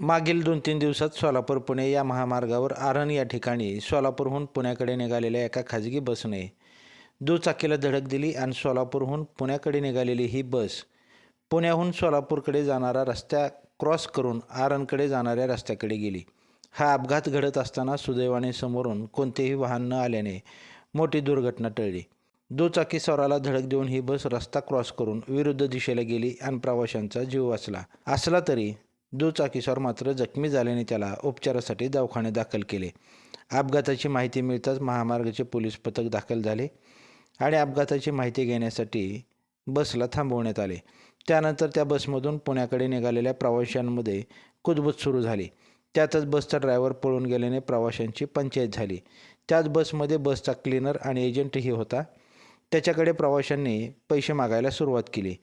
मागील दोन तीन दिवसात सोलापूर पुणे या महामार्गावर आरण या ठिकाणी सोलापूरहून पुण्याकडे निघालेल्या एका खाजगी बसने दुचाकीला धडक दिली आणि सोलापूरहून पुण्याकडे निघालेली ही बस पुण्याहून सोलापूरकडे जाणारा रस्त्या क्रॉस करून आरणकडे जाणाऱ्या रस्त्याकडे गेली. हा अपघात घडत असताना सुदैवाने समोरून कोणतेही वाहन न आल्याने मोठी दुर्घटना टळली. दुचाकी स्वराला धडक देऊन ही बस रस्ता क्रॉस करून विरुद्ध दिशेला गेली आणि प्रवाशांचा जीव वाचला. असला तरी दुचाकीस्वार मात्र जखमी झाल्याने त्याला उपचारासाठी दवाखान्यात दाखल केले. अपघाताची माहिती मिळताच महामार्गाचे पोलीस पथक दाखल झाले आणि अपघाताची माहिती घेण्यासाठी बसला थांबवण्यात आले. त्यानंतर त्या बसमधून पुण्याकडे निघालेल्या प्रवाशांमध्ये कुदबूत सुरू झाली. त्यातच बसचा ड्रायव्हर पळून गेल्याने प्रवाशांची पंचायत झाली. त्याच बसमध्ये बसचा क्लीनर आणि एजंटही होता. त्याच्याकडे प्रवाशांनी पैसे मागायला सुरुवात केली.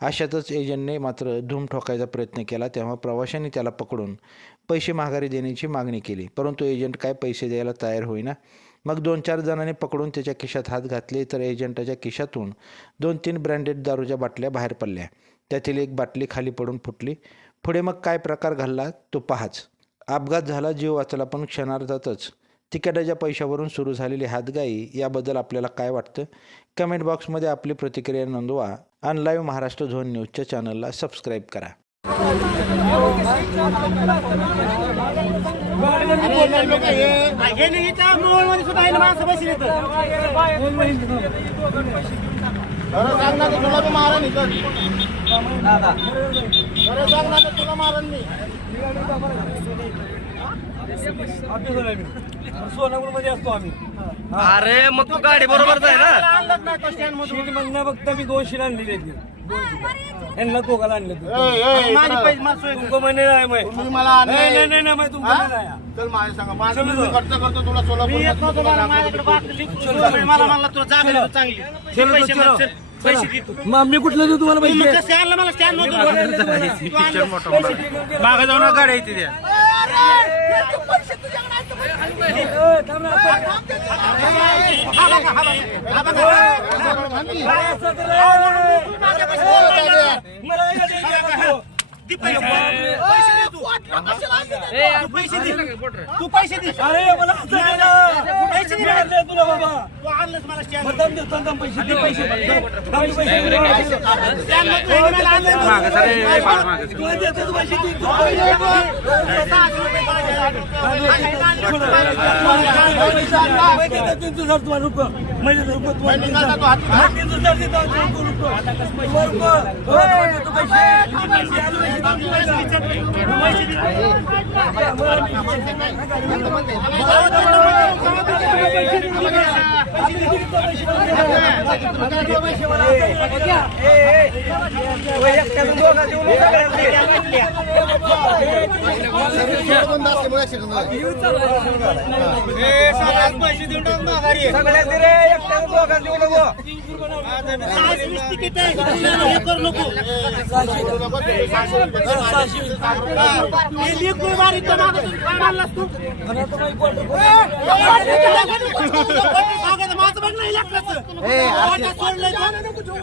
अशातच एजंटने मात्र धूम ठोकायचा प्रयत्न केला. तेव्हा प्रवाशांनी त्याला पकडून पैसे माघारी देण्याची मागणी केली. परंतु एजंट काय पैसे द्यायला तयार होईना. मग दोन चार जणांनी पकडून त्याच्या खिशात हात घातले. तर एजंटाच्या खिशातून दोन तीन ब्रँडेड दारूच्या बाटल्या बाहेर पडल्या. त्यातील एक बाटली खाली पडून फुटली. पुढे मग काय प्रकार घडला तो पहाच. अपघात झाला जीव वाचला पण क्षणार्धातच तिकिटाच्या पैशावरून सुरू झालेली हातगाई याबद्दल आपल्याला काय वाटतं? कमेंट बॉक्समध्ये आपली प्रतिक्रिया नोंदवा. आणि लाईव्ह महाराष्ट्र झोन न्यूजच्या चॅनलला सबस्क्राईब करा. ना तुला असतो आम्ही अरे मग तू गाडी बरोबर आहे ना. तो. शीट म्हणणं फक्त मी दोन शीट आणलेली आहेत. यांना दोघाला आणले ए, ए, माझी पैसे मला सोय कर. तुमको म्हणे नाही मै तुम्ही मला आणले. नाही नाही नाही नाही मै तुमको हा? नाही. चल माझ्या सांगा. माझं चल मी खर्च करतो तुला सोलापूर चलो, पैसे चलो. तू. मग मी कुठलं देऊ तुम्हाला मग पैसे? कसं आणलं मला पैसे. दे तू. पैसे दे. तू पैसे दे. अरे मला. पैसे दे. तुला बाबा तू आणलंस मला दे, दे दे. दे. हे. तू देते तू पैसे दे. तू पैसे दे. दे, दिवसात तुम्हाला रुपये. महिन्याचं रुपये हा. हो, पैसे. पैसे आले पैसे दे. पैसे दे. सहाशे वीस तिकीट आहे. हे करू नको. हे लेकरू बारी तर मागं तू काय मानलास तू? सांगायचं माझं बघ नाही लेकराचं.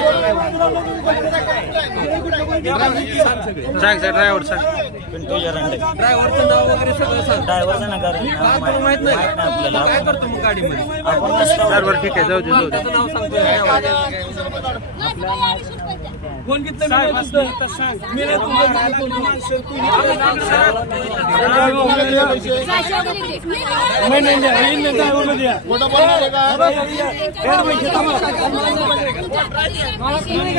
सोडलंय सांग सर ड्रायव्हर सांग ड्रायव्हरचं नाव वगैरे सगळं सांग ड्रायव्हरचा नकार का तुला माहीत नाही आपल्याला काय करतो मग गाडीमध्ये आपण रस्त्यावर बरं बरं ठीक आहे जाऊ दे जाऊ दे त्याचं नाव सांगतोय फोन घेतलं मी नाही तुझं. मी नाही तुझं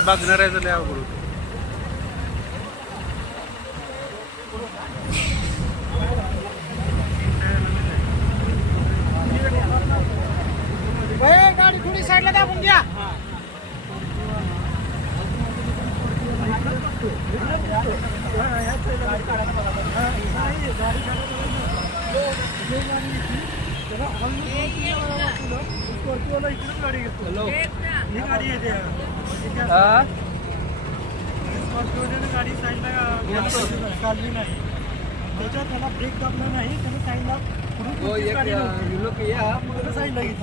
केला. नाही, नाही, नाही, येईन ना, ड्रायव्हरमध्ये या. बघणाऱ्याचं लय अवघड होतं. गाडी थोडी साईडला दाबून घ्या ही गाडी येते गाडी चालली नाही त्याच्यात त्याला ब्रेक दाबला नाही त्याने साईडला पुढे गाडी नव्हती. साईडला घेतली.